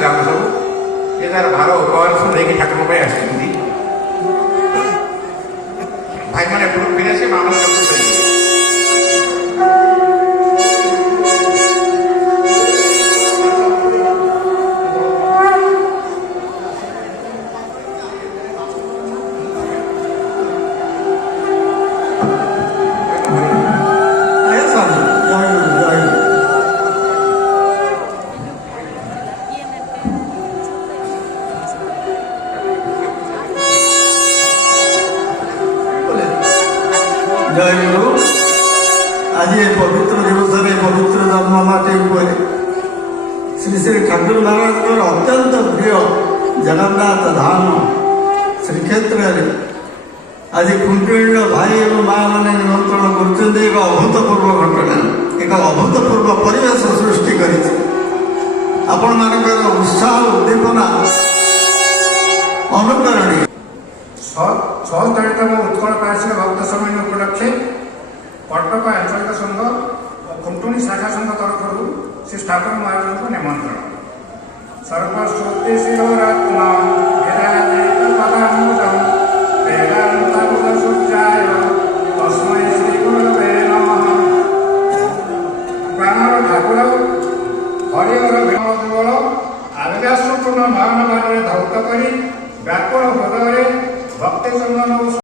जाम सब ये तार भार पावरफुल लेके ठाकुर भाई आसुच्चंती भाई मैंने फिर आसे मामा जय गुरु। आज ये पवित्र दिवस पवित्र जन्ममाटी श्री श्री ठाकुर महाराज अत्यंत प्रिय जगन्नाथ धाम श्रीक्षेत्र आज कुंटिल भाई और माँ मैंने निमंत्रण कर एक अभूतपूर्व घटना एक अभूतपूर्व परिवेश सृष्टि कर उत्साह उद्दीपना अनुकरणीय 76तम उत्कल पार्षद भक्त सम्मेलन उपलक्षे कटक आंचलिक संघ और खुंटुणी शाखा संघ तरफ श्री ठाकुर महाराज को निमंत्रण सर्वश्रुति शिरोरत्न सूर्याय तस्मै श्री गुरुवे नमः। प्राणर ठाकुर हरिहर विमल आवेगाश्रुपूर्ण नयन बाणरे धौत कर व्याकुल हृदय भक्ति चंदन